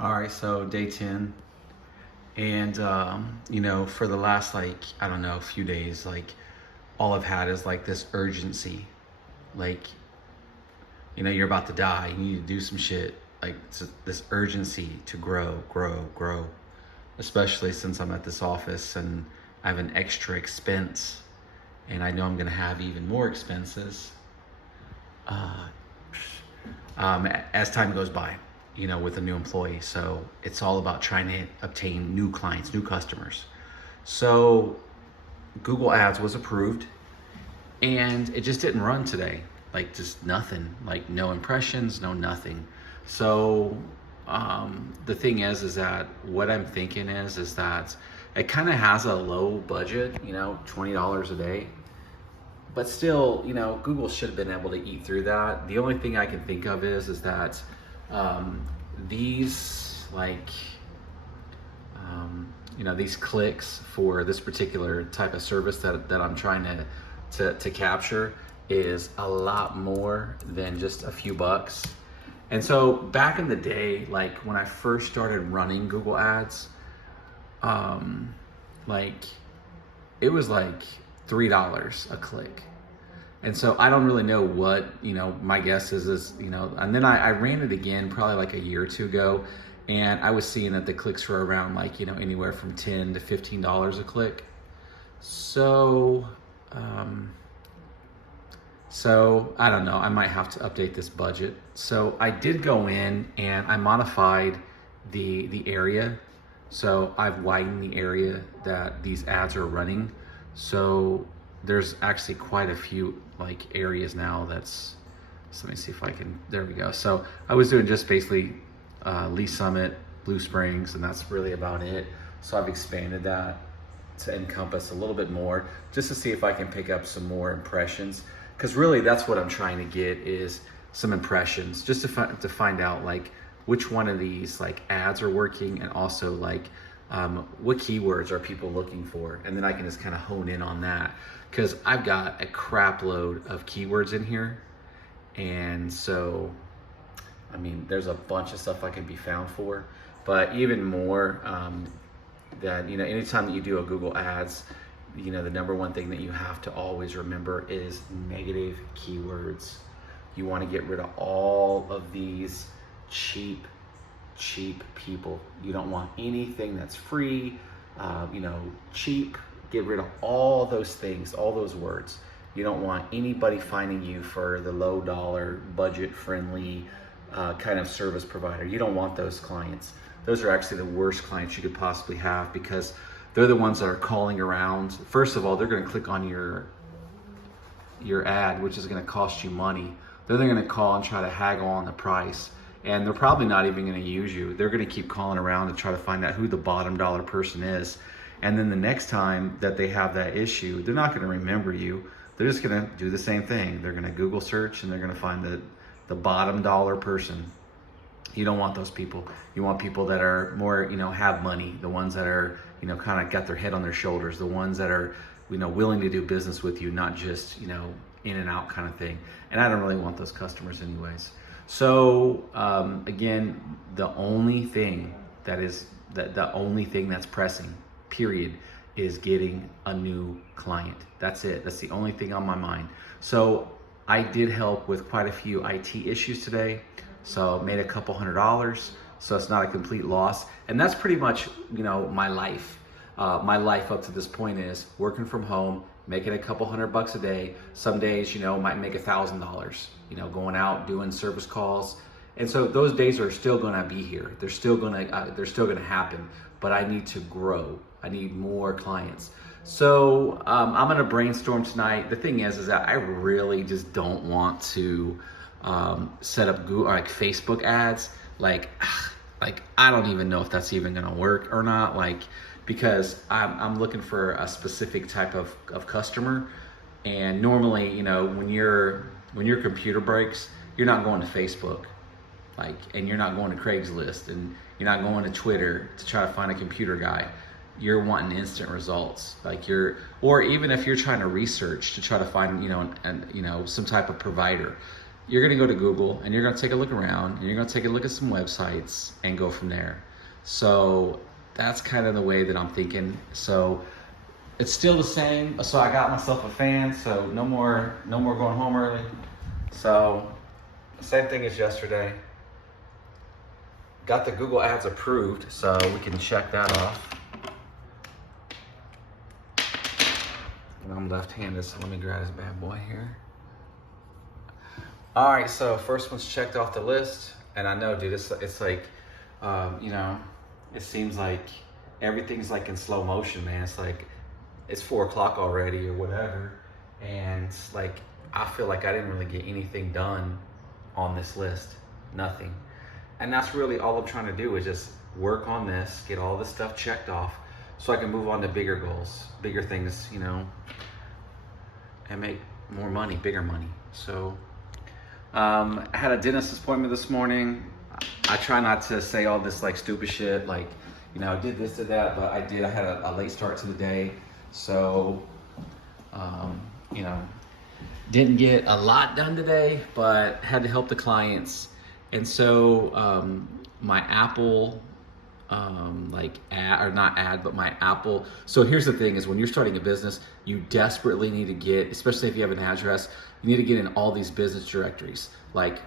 All right, so day 10. And, for the last, I don't know, few days, all I've had is this urgency. Like, you're about to die. You need to do some shit. This urgency to grow, grow, grow. Especially since I'm at this office and I have an extra expense. And I know I'm going to have even more expenses as time goes by, with a new employee. So it's all about trying to obtain new clients, new customers. So Google Ads was approved and it just didn't run today. Just nothing, no impressions, no nothing. So the thing is that what I'm thinking is that it kind of has a low budget, $20 a day. But still, Google should have been able to eat through that. The only thing I can think of is that these these clicks for this particular type of service that I'm trying to capture is a lot more than just a few bucks. And so back in the day, when I first started running Google Ads, it was $3 a click. And so I don't really know what, my guess is, and then I ran it again probably a year or two ago, and I was seeing that the clicks were around anywhere from $10 to $15 a click. So I don't know, I might have to update this budget. So I did go in and I modified the area. So I've widened the area that these ads are running. So there's actually quite a few areas now so let me see if I can, there we go. So I was doing just basically Lee Summit, Blue Springs, and that's really about it. So I've expanded that to encompass a little bit more just to see if I can pick up some more impressions. Because really that's what I'm trying to get is some impressions, just to find out which one of these ads are working, and also what keywords are people looking for, and then I can just kind of hone in on that, because I've got a crap load of keywords in here. And so there's a bunch of stuff I can be found for, but even more that anytime that you do a Google Ads, the number one thing that you have to always remember is negative keywords. You want to get rid of all of these cheap people. You don't want anything that's free, cheap. Get rid of all those things, all those words. You don't want anybody finding you for the low dollar, budget friendly kind of service provider. You don't want those clients. Those are actually the worst clients you could possibly have, because they're the ones that are calling around. First of all, they're going to click on your ad, which is going to cost you money. Then they're going to call and try to haggle on the price. And they're probably not even going to use you. They're going to keep calling around to try to find out who the bottom dollar person is. And then the next time that they have that issue, they're not going to remember you. They're just going to do the same thing. They're going to Google search and they're going to find the bottom dollar person. You don't want those people. You want people that are more, have money. The ones that are, kind of got their head on their shoulders. The ones that are, willing to do business with you, not just, in and out kind of thing. And I don't really want those customers anyways. So again, the only thing that's pressing, period, is getting a new client. That's it. That's the only thing on my mind. So I did help with quite a few IT issues today. So made a couple $100. So it's not a complete loss. And that's pretty much, my life. My life up to this point is working from home, making a couple $100 a day. Some days, might make $1,000, going out, doing service calls. And so those days are still gonna be here. They're still gonna happen, but I need to grow. I need more clients. So I'm gonna brainstorm tonight. The thing is that I really just don't want to set up Google or Facebook ads. I don't even know if that's even gonna work or not. Because I'm looking for a specific type of customer, and normally, when your computer breaks, you're not going to Facebook, and you're not going to Craigslist, and you're not going to Twitter to try to find a computer guy. You're wanting instant results, or even if you're trying to research to try to find, some type of provider, you're gonna go to Google and you're gonna take a look around and you're gonna take a look at some websites and go from there. So that's kind of the way that I'm thinking. So it's still the same. So I got myself a fan, so no more going home early. So same thing as yesterday. Got the Google ads approved, so we can check that off. And I'm left-handed, so let me grab this bad boy here. All right, so first one's checked off the list, and I know, dude, it's like, you know, it seems like everything's like in slow motion, man. It's like it's 4 o'clock already or whatever, and like I feel like I didn't really get anything done on this list, nothing. And that's really all I'm trying to do is just work on this, get all this stuff checked off, so I can move on to bigger goals, bigger things, you know, and make more money, bigger money. So I had a dentist appointment this morning. I try not to say all this like stupid shit, like, you know, I did this, did that, but I did. I had a late start to the day. So, you know, didn't get a lot done today, but had to help the clients. And so my Apple, like ad, or not ad, but my Apple. So here's the thing is when you're starting a business, you desperately need to get, especially if you have an address, you need to get in all these business directories, like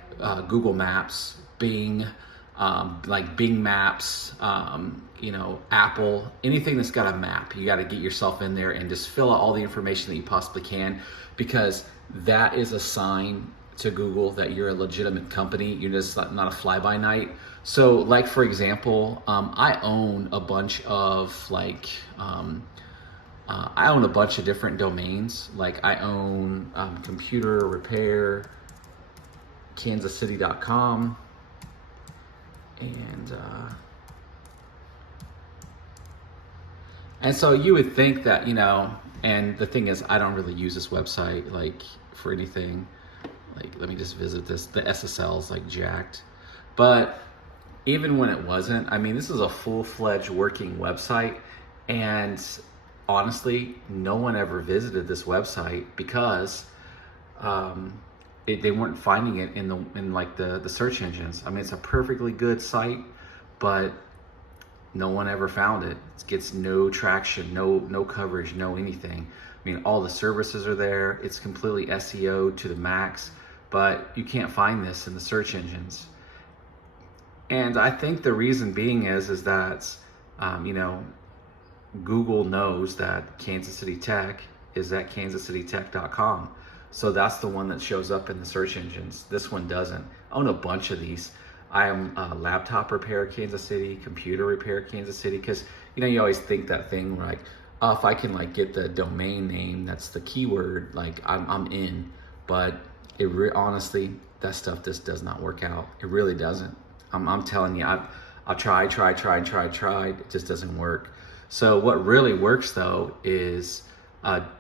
Google Maps, Bing, like Bing Maps, you know, Apple, anything that's got a map. You got to get yourself in there and just fill out all the information that you possibly can, because that is a sign to Google that you're a legitimate company. You're just not a fly-by-night. So like, for example, I own a bunch of like, I own a bunch of different domains. Like I own computer repair, kansascity.com, and so you would think that, you know, and the thing is, I don't really use this website like for anything. Like, let me just visit this. The SSL's like jacked. But even when it wasn't, I mean, this is a full-fledged working website. And honestly, no one ever visited this website because they weren't finding it in like the search engines. I mean, it's a perfectly good site, but no one ever found it. It gets no traction, no coverage, no anything. I mean, all the services are there. It's completely SEO to the max, but you can't find this in the search engines. And I think the reason being is that, you know, Google knows that Kansas City Tech is at kansascitytech.com. So that's the one that shows up in the search engines. This one doesn't. I own a bunch of these. I am laptop repair Kansas City, computer repair Kansas City, because, you know, you always think that thing like, oh, if I can like get the domain name, that's the keyword, like I'm in. But honestly, that stuff just does not work out. It really doesn't. I'm telling you, I've tried. It just doesn't work. So what really works though is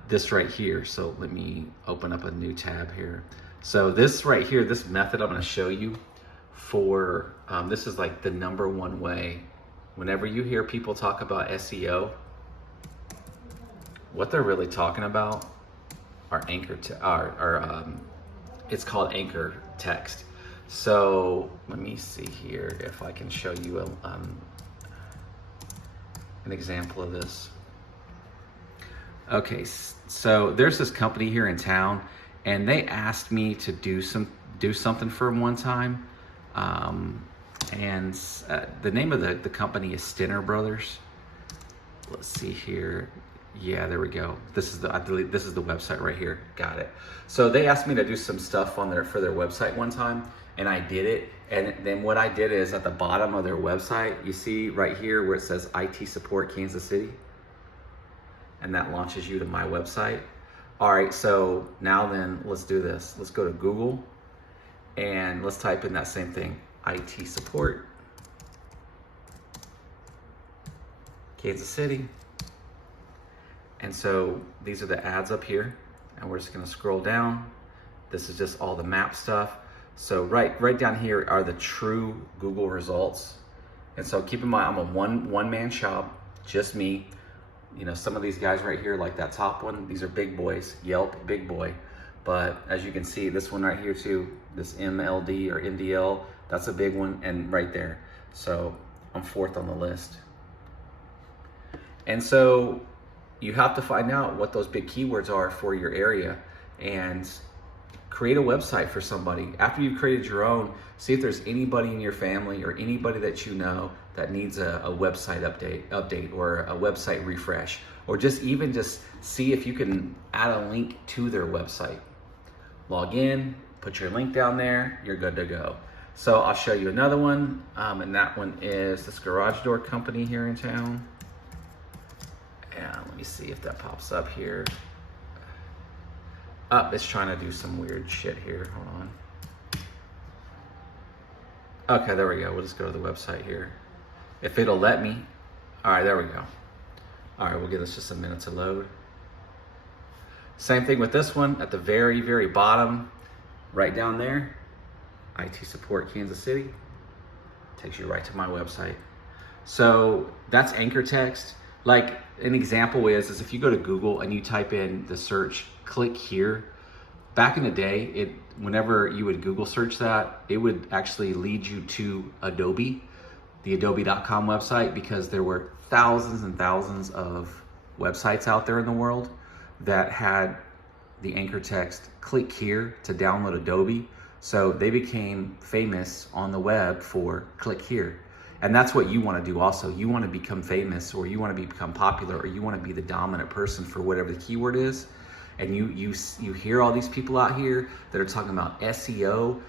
this right here. So let me open up a new tab here. So this right here, this method I'm going to show you for, this is like the #1 way. Whenever you hear people talk about SEO, what they're really talking about are it's called anchor text. So let me see here if I can show you an example of this. Okay, so there's this company here in town, and they asked me to do something for them one time, and the name of the company is Stinner Brothers. Let's see here. Yeah, there we go. This is the website right here. Got it. So they asked me to do some stuff for their website one time, and I did it. And then what I did is at the bottom of their website, you see right here where it says IT support Kansas City, and that launches you to my website. All right, so now then let's do this. Let's go to Google and let's type in that same thing, IT support Kansas City. And so these are the ads up here, and we're just gonna scroll down. This is just all the map stuff. So right down here are the true Google results. And so keep in mind, I'm a one-man shop, just me. You know, some of these guys right here, like that top one, these are big boys, Yelp, big boy. But as you can see, this one right here too, this MLD or MDL, that's a big one, and right there. So I'm 4th on the list. And so you have to find out what those big keywords are for your area and create a website for somebody. After you've created your own, see if there's anybody in your family or anybody that you know that needs a website update or a website refresh, or just see if you can add a link to their website. Log in, put your link down there, you're good to go. So I'll show you another one, and that one is this garage door company here in town. And let me see if that pops up here. It's trying to do some weird shit here. Hold on. Okay, there we go. We'll just go to the website here. If it'll let me. All right, there we go. All right, we'll give this just a minute to load. Same thing with this one at the very, very bottom, right down there. IT support Kansas City. Takes you right to my website. So that's anchor text. Like an example is if you go to Google and you type in the search, click here. Back in the day, whenever you would Google search that, it would actually lead you to Adobe, the adobe.com website, because there were thousands and thousands of websites out there in the world that had the anchor text, click here to download Adobe. So they became famous on the web for click here. And that's what you want to do also. You want to become famous, or you want to become popular, or you want to be the dominant person for whatever the keyword is. And you hear all these people out here that are talking about SEO.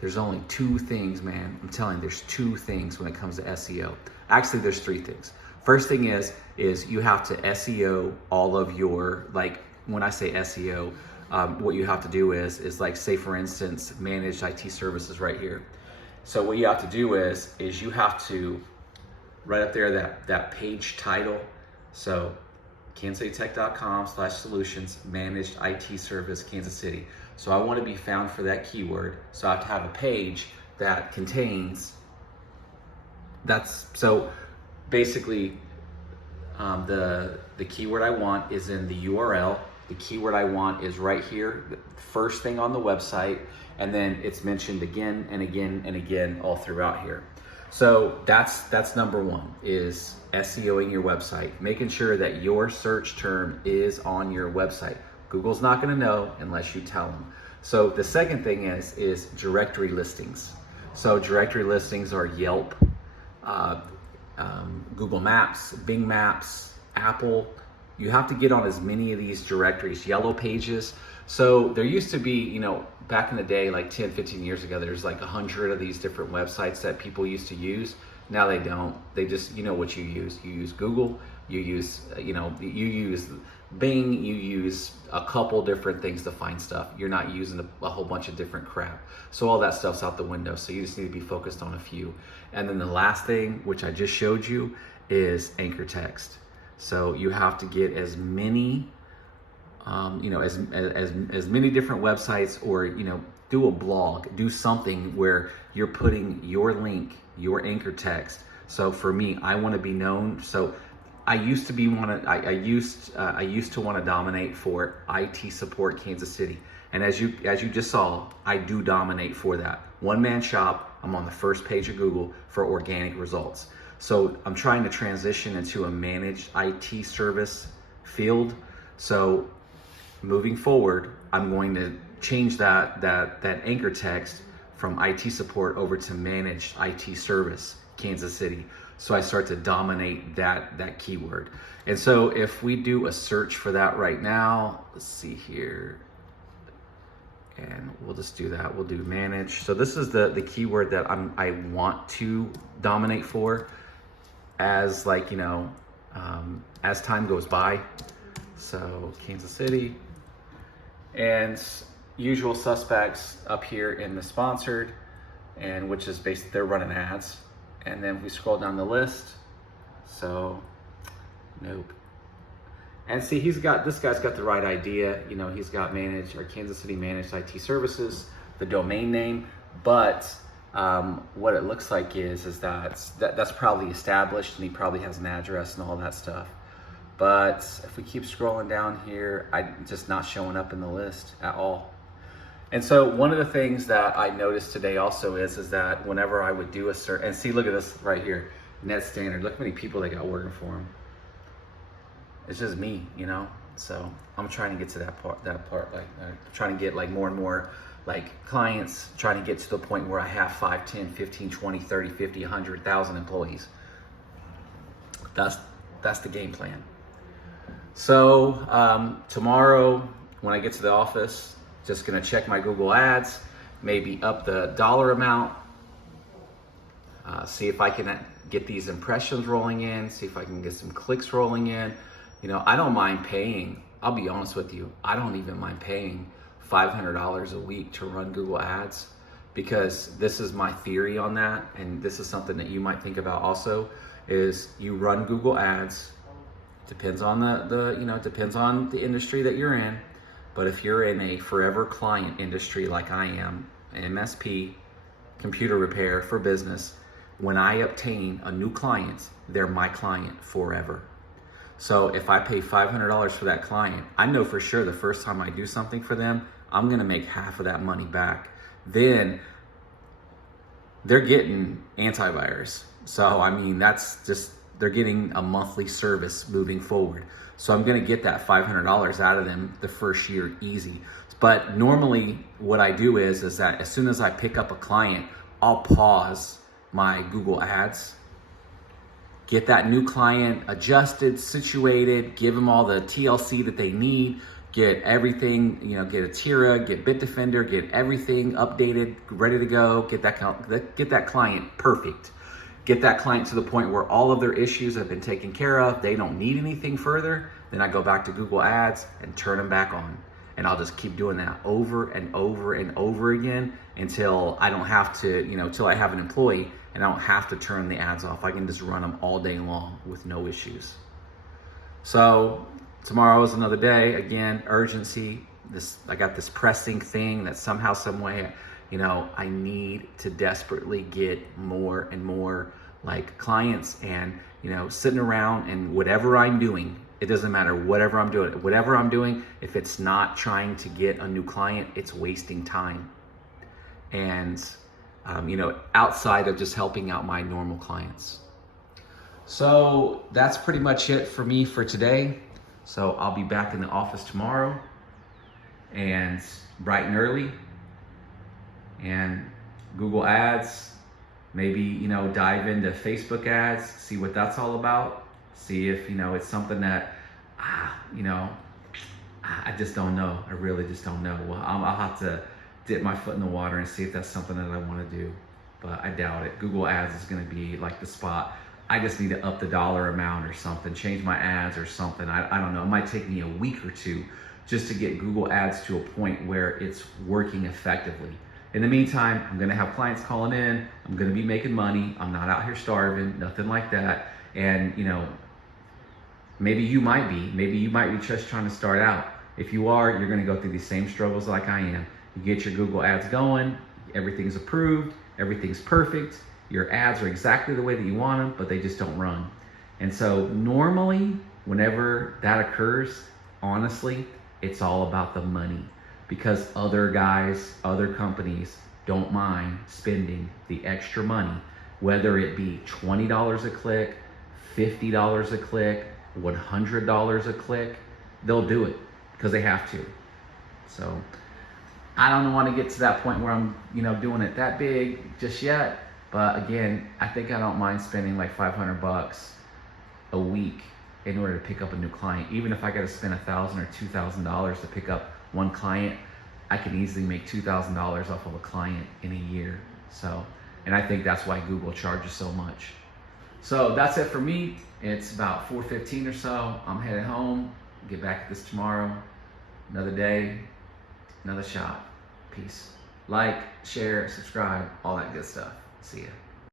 There's only 2 things, man. I'm telling you, there's 2 things when it comes to SEO. Actually, there's 3 things. First thing is you have to SEO all of your, like when I say SEO, what you have to do is like, say for instance, managed IT services right here. So what you have to do is you have to, right up there, that page title. So kansascitytech.com/solutions managed IT service Kansas City. So I want to be found for that keyword. So I have to have a page that contains, so basically the keyword I want is in the URL. The keyword I want is right here, the first thing on the website, and then it's mentioned again and again and again all throughout here. So that's number 1, is SEOing your website, making sure that your search term is on your website. Google's not going to know unless you tell them. So the second thing is directory listings. So directory listings are Yelp, Google Maps, Bing Maps, Apple. You have to get on as many of these directories, Yellow Pages. So there used to be, back in the day, like 10, 15 years ago, there's like 100 of these different websites that people used to use. Now they don't. They just, what you use. You use Google, you use Bing, you use a couple different things to find stuff. You're not using a whole bunch of different crap. So all that stuff's out the window. So you just need to be focused on a few. And then the last thing, which I just showed you, is anchor text. So you have to get as many, as many different websites, or, do a blog, do something where you're putting your link, your anchor text. So for me, I want to be known. So I used to want to dominate for IT support Kansas City. And as you just saw, I do dominate for that. One-man shop. I'm on the first page of Google for organic results. So I'm trying to transition into a managed IT service field. So moving forward, I'm going to change that anchor text from IT support over to managed IT service Kansas City. So I start to dominate that keyword. And so if we do a search for that right now, let's see here. And we'll just do that. We'll do manage. So this is the keyword that I want to dominate for as as time goes by. So Kansas City, and usual suspects up here in the sponsored, and which is basically they're running ads. And then we scroll down the list. So nope. And see, this guy's got the right idea. He's got managed, or Kansas City managed IT services, the domain name. But what it looks like is that's probably established, and he probably has an address and all that stuff. But if we keep scrolling down here, I'm just not showing up in the list at all. And so one of the things that I noticed today also is that whenever I would do a search, and see, look at this right here, net standard, look how many people they got working for them. It's just me, you know? So I'm trying to get to that part, like I'm trying to get like more and more like clients, trying to get to the point where I have 5, 10, 15, 20, 30, 50, 100, 1,000 employees. That's the game plan. So tomorrow when I get to the office, just gonna check my Google Ads, maybe up the dollar amount, see if I can get these impressions rolling in, see if I can get some clicks rolling in. You know, I don't mind paying, I'll be honest with you, I don't even mind paying $500 a week to run Google Ads, because this is my theory on that, and this is something that you might think about also, is you run Google Ads, depends on depends on the industry that you're in. But if you're in a forever client industry like I am, MSP, computer repair for business, when I obtain a new client, they're my client forever. So if I pay $500 for that client, I know for sure the first time I do something for them, I'm gonna make half of that money back. Then they're getting antivirus. So I mean, that's just, they're getting a monthly service moving forward. So I'm gonna get that $500 out of them the first year easy. But normally what I do is that as soon as I pick up a client, I'll pause my Google Ads, get that new client adjusted, situated, give them all the TLC that they need, get everything, get a Tira, get Bitdefender, get everything updated, ready to go, get that client perfect. Get that client to the point where all of their issues have been taken care of, they don't need anything further, then I go back to Google Ads and turn them back on. And I'll just keep doing that over and over and over again until I don't have to, until I have an employee and I don't have to turn the ads off. I can just run them all day long with no issues. So tomorrow is another day. Again, urgency. I got this pressing thing that somehow, some way, I need to desperately get more and more like clients, and sitting around and whatever I'm doing, it doesn't matter, whatever I'm doing, if it's not trying to get a new client, it's wasting time. And outside of just helping out my normal clients. So that's pretty much it for me for today. So I'll be back in the office tomorrow and bright and early, and Google Ads, maybe, dive into Facebook ads, see what that's all about. See if, it's something that, I just don't know. I really just don't know. Well, I'll have to dip my foot in the water and see if that's something that I want to do, but I doubt it. Google Ads is going to be like the spot. I just need to up the dollar amount or something, change my ads or something. I don't know. It might take me a week or two just to get Google Ads to a point where it's working effectively. In the meantime, I'm going to have clients calling in. I'm going to be making money. I'm not out here starving, nothing like that. And, maybe you might be just trying to start out. If you are, you're going to go through these same struggles like I am. You get your Google Ads going, everything's approved, everything's perfect. Your ads are exactly the way that you want them, but they just don't run. And so normally, whenever that occurs, honestly, it's all about the money, because other guys, other companies don't mind spending the extra money, whether it be $20 a click, $50 a click, $100 a click, they'll do it because they have to. So I don't want to get to that point where I'm, doing it that big just yet. But again, I think I don't mind spending like $500 a week in order to pick up a new client. Even if I got to spend $1,000 or $2,000 to pick up one client, I can easily make $2,000 off of a client in a year. So, and I think that's why Google charges so much. So that's it for me. It's about 4:15 or so. I'm headed home. Get back at this tomorrow. Another day, another shot. Peace. Like, share, subscribe, all that good stuff. See ya.